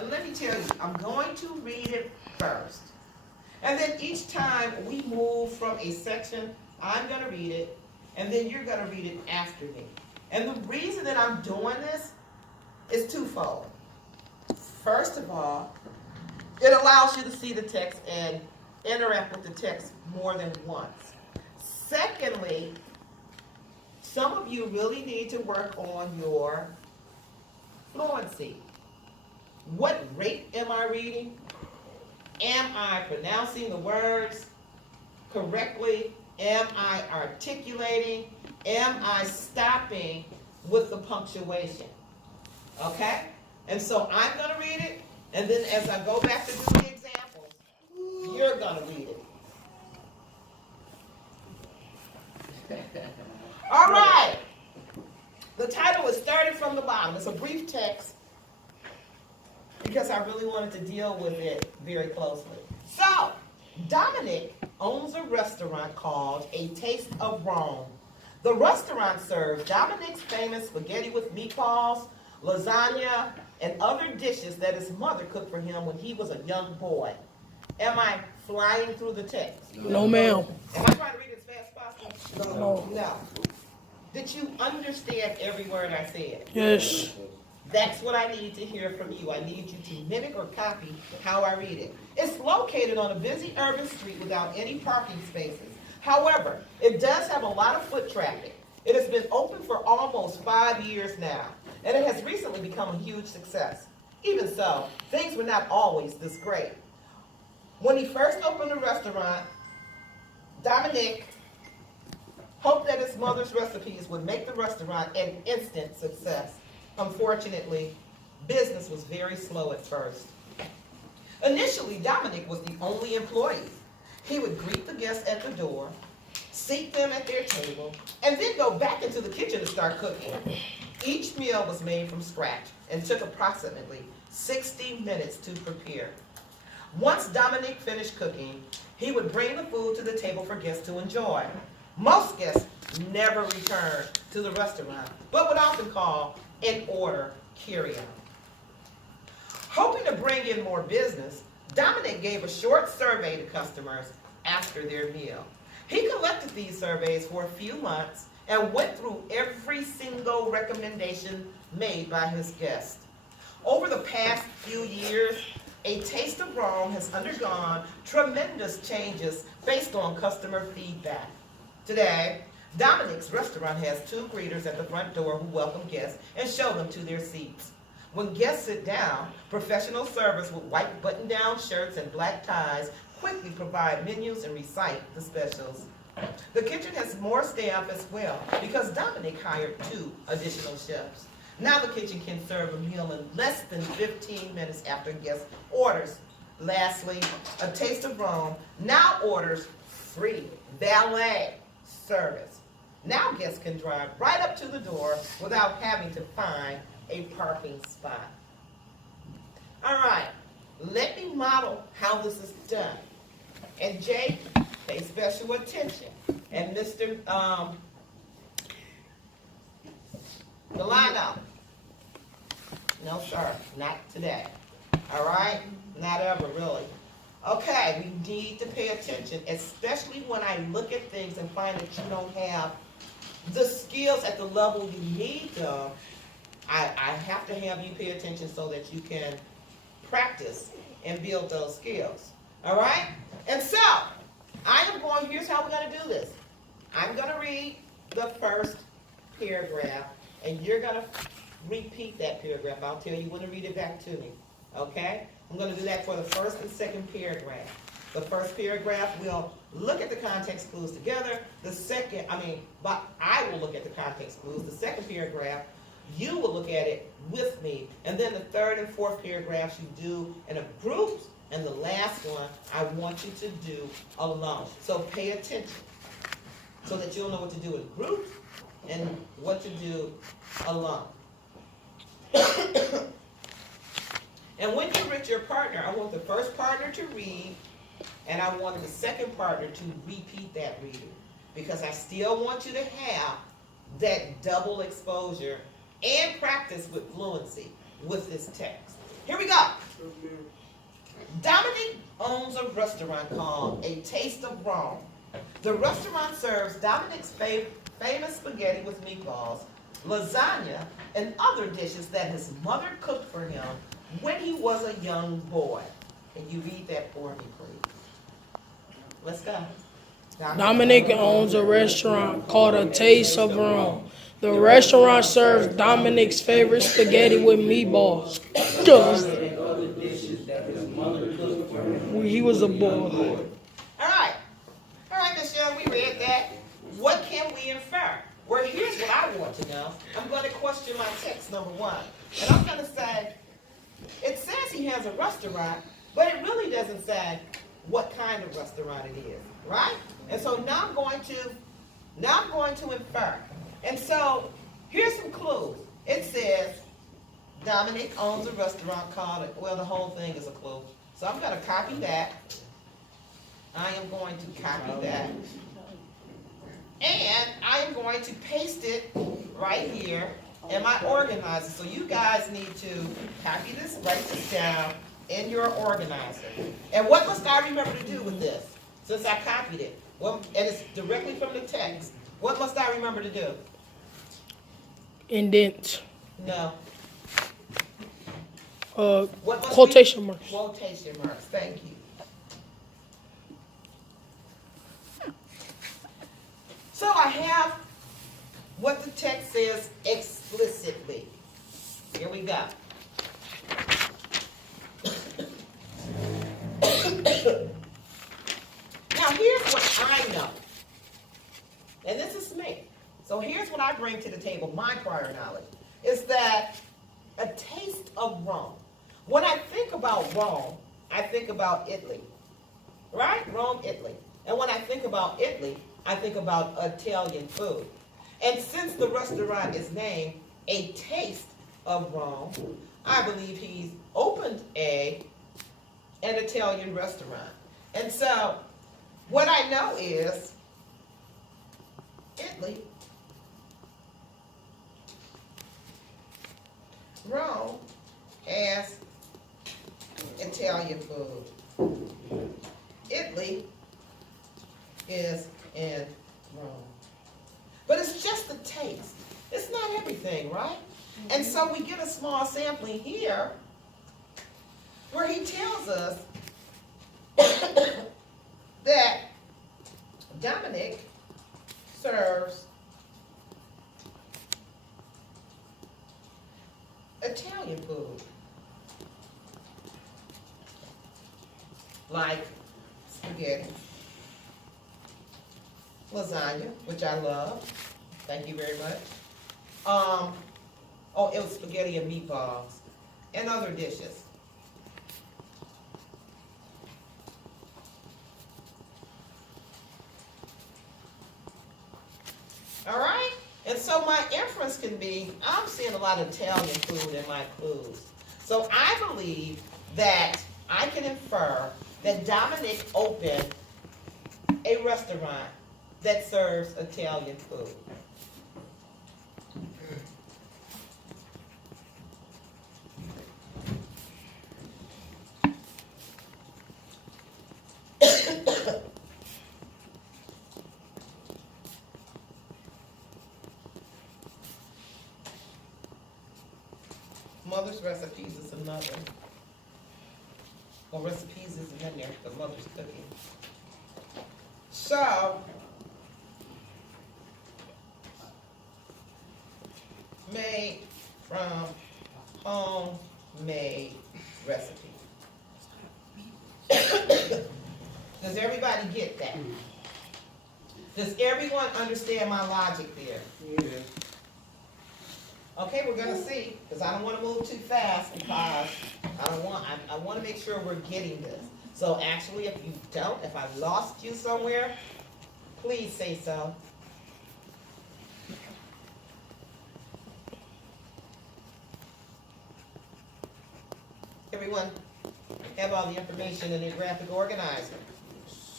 Let me tell you, I'm going to read it first. And then each time we move from a section, I'm going to read it, and then you're going to read it after me. And the reason that I'm doing this is twofold. First of all, it allows you to see the text and interact with the text more than once. Secondly, some of you really need to work on your fluency. What rate am I reading? Am I pronouncing the words correctly? Am I articulating? Am I stopping with the punctuation? Okay? And so I'm going to read it, and then as I go back to do the examples, you're going to read it. All right. The title is Starting from the Bottom. It's a brief text because I really wanted to deal with it very closely. So, Dominic owns a restaurant called A Taste of Rome. The restaurant serves Dominic's famous spaghetti with meatballs, lasagna, and other dishes that his mother cooked for him when he was a young boy. Am I flying through the text? No, ma'am. Am I trying to read it as fast as possible? No. Did you understand every word I said? Yes. That's what I need to hear from you. I need you to mimic or copy how I read it. It's located on a busy urban street without any parking spaces. However, it does have a lot of foot traffic. It has been open for almost 5 years now, and it has recently become a huge success. Even so, things were not always this great. When he first opened the restaurant, Dominic hoped that his mother's recipes would make the restaurant an instant success. Unfortunately, business was very slow at first. Initially, Dominic was the only employee. He would greet the guests at the door, seat them at their table, and then go back into the kitchen to start cooking. Each meal was made from scratch and took approximately 60 minutes to prepare. Once Dominic finished cooking, he would bring the food to the table for guests to enjoy. Most guests never returned to the restaurant, but would often call and order carry-out. Hoping to bring in more business, Dominic gave a short survey to customers after their meal. He collected these surveys for a few months and went through every single recommendation made by his guests. Over the past few years, A Taste of Rome has undergone tremendous changes based on customer feedback. Today, Dominic's restaurant has 2 greeters at the front door who welcome guests and show them to their seats. When guests sit down, professional servers with white button-down shirts and black ties quickly provide menus and recite the specials. The kitchen has more staff as well because Dominic hired 2 additional chefs. Now the kitchen can serve a meal in less than 15 minutes after guest orders. Lastly, A Taste of Rome now orders free valet service. Now guests can drive right up to the door without having to find a parking spot. All right, let me model how this is done. And Jake, pay special attention. And Mr. Delano. No, sir, not today. All right, not ever really. Okay, we need to pay attention, especially when I look at things and find that you don't have the skills at the level you need them. I have to have you pay attention so that you can practice and build those skills. All right? And so, here's how we're going to do this. I'm going to read the first paragraph, and you're going to repeat that paragraph. I'll tell you when to read it back to me. Okay? I'm going to do that for the first and second paragraph. The first paragraph, we'll look at the context clues together. But I will look at the context clues. The second paragraph, you will look at it with me. And then the third and fourth paragraphs you do in a group. And the last one, I want you to do alone. So pay attention so that you'll know what to do in groups and what to do alone. And when you're with your partner, I want the first partner to read, and I want the second partner to repeat that reading, because I still want you to have that double exposure and practice with fluency with this text. Here we go. owns a restaurant called A Taste of Rome. The restaurant serves Dominic's famous spaghetti with meatballs, lasagna, and other dishes that his mother cooked for him when he was a young boy. Can you read that for me, please? Let's go. Dominic owns a restaurant called A Taste of Rome. The restaurant serves Dominic's favorite spaghetti with meatballs. When he was a boy. All right, Miss Young, we read that. What can we infer? Well, here's what I want to know. I'm going to question my text, number one. And I'm going to say, it says he has a restaurant, but it really doesn't say what kind of restaurant it is, right? And so now I'm going to infer. And so here's some clues. It says Dominic owns a restaurant called, well, the whole thing is a clue. So I'm going to copy that. I am going to copy that. And I am going to paste it right here in my organizer. So you guys need to copy this, write this down in your organizer. And what must I remember to do with this? Since I copied it. Well, and it's directly from the text. What must I remember to do? Indent. No. Quotation marks. Quotation marks. Thank you. So I have what the text says explicitly. Here we go. Now here's what I know. And this is me. So here's what I bring to the table, my prior knowledge, is that a taste of Rome. When I think about Rome, I think about Italy. Right? Rome, Italy. And when I think about Italy, I think about Italian food. And since the restaurant is named A Taste of Rome, I believe he's opened an Italian restaurant. And so what I know is Italy, Rome has Italian food. Italy is in Rome. But it's just the taste. It's not everything, right? And so we get a small sampling here where he tells us that Dominic serves Italian food. Like spaghetti, lasagna, which I love. Thank you very much. It was spaghetti and meatballs and other dishes. All right? And so my inference can be, I'm seeing a lot of Italian food in my clues. So I believe that I can infer that Dominic opened a restaurant that serves Italian food. Mother's recipes is another. Well, recipes isn't in there, but mother's cooking. So, made from homemade recipe. Does everybody get that? Does everyone understand my logic there? Yeah. Okay, we're gonna see, because I don't want to move too fast, because I want to make sure we're getting this. So actually, if you don't, if I lost you somewhere, please say so. Everyone have all the information in their graphic organizer.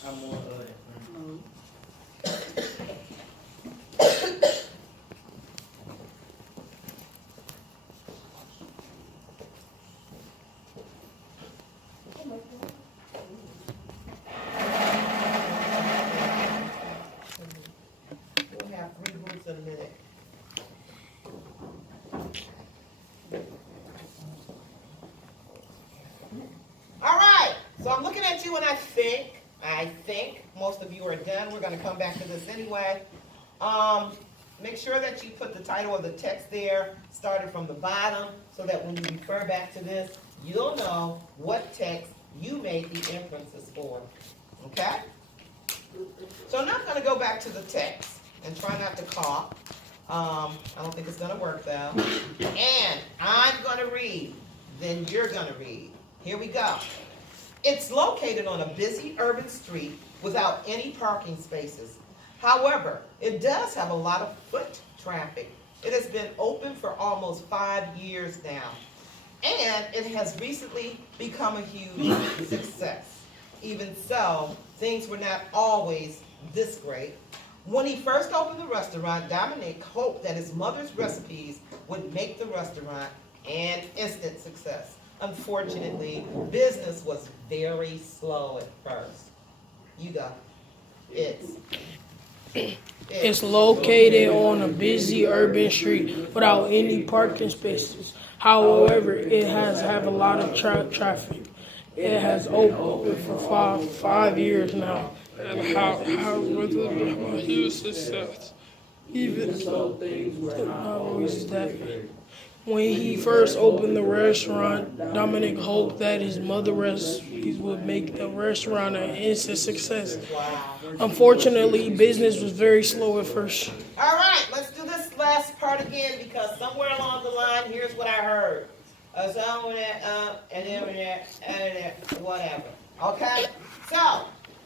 I'm more of it. All right, so I'm looking at you and I think most of you are done. We're gonna come back to this anyway. Make sure that you put the title of the text there, started from the bottom, so that when you refer back to this, you'll know what text you made the inferences for, okay? So now I'm gonna go back to the text and try not to cough. I don't think it's gonna work though. And I'm gonna read, then you're gonna read. Here we go. It's located on a busy urban street without any parking spaces. However, it does have a lot of foot traffic. It has been open for almost 5 years now. And it has recently become a huge success. Even so, things were not always this great. When he first opened the restaurant, Dominic hoped that his mother's recipes would make the restaurant an instant success. Unfortunately, business was very slow at first. You go. It's located on a busy urban street without any parking spaces. However, it has a lot of traffic. It has opened for five years now. And how huge success. Even so, things were not always that great. When he first opened the restaurant, Dominic hoped that his mother's recipes would make the restaurant an instant success. Unfortunately, business was very slow at first. All right, let's do this last part again because somewhere along the line, here's what I heard. Whatever. Okay? So,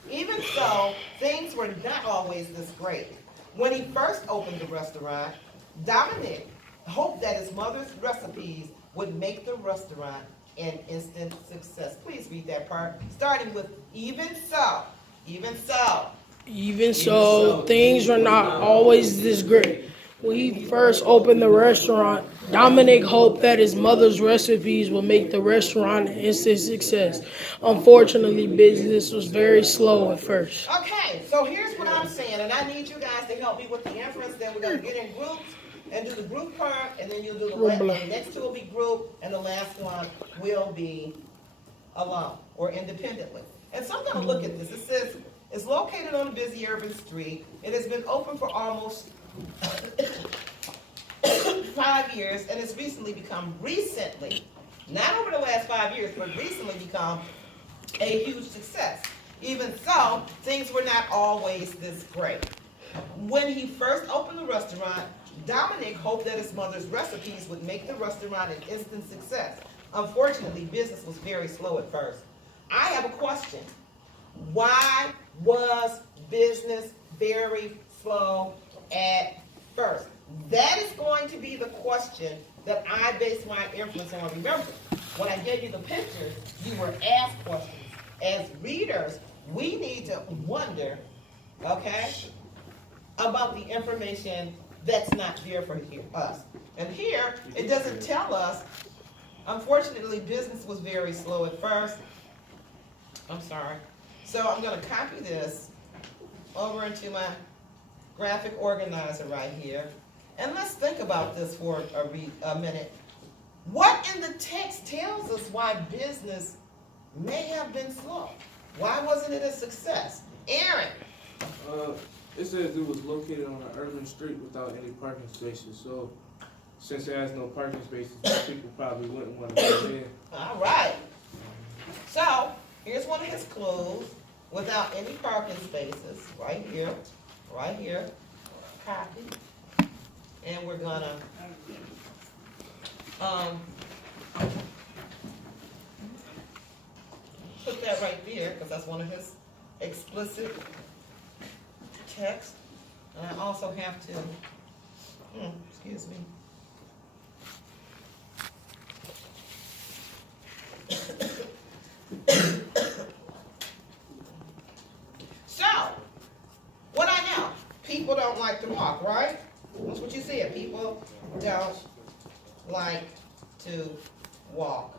even so, things were not always this great. When he first opened the restaurant, Dominic hoped that his mother's recipes would make the restaurant an instant success. Please read that part, starting with even so. Even so, things were not always this great. When he first opened the restaurant, Dominic hoped that his mother's recipes would make the restaurant an instant success. Unfortunately, business was very slow at first. Okay, so here's what I'm saying, and I need you guys to help me with the inference. Then we're going to get in groups and do the group part, and then you'll do the next two will be group, and the last one will be alone or independently. And so I'm going to look at this. It says, it's located on a busy urban street. It has been open for almost 5 years, and it's recently, not over the last 5 years, but recently become a huge success. Even so, things were not always this great. When he first opened the restaurant, Dominic hoped that his mother's recipes would make the restaurant an instant success. Unfortunately, business was very slow at first. I have a question. Why was business very slow at first? That is going to be the question that I base my inference on. Remember, when I gave you the pictures, you were asked questions. As readers, we need to wonder, okay, about the information that's not there for us. And here, it doesn't tell us, unfortunately, business was very slow at first. I'm sorry. So I'm going to copy this over into my graphic organizer right here. And let's think about this for a minute. What in the text tells us why business may have been slow? Why wasn't it a success? Aaron. It says it was located on an urban street without any parking spaces. So, since it has no parking spaces, people probably wouldn't want to go in. All right. So, here's one of his clues. Without any parking spaces, right here, copy. And we're gonna put that right there, because that's one of his explicit text. And I also have to, excuse me. So, what I know, people don't like to walk, right? That's what you said. People don't like to walk.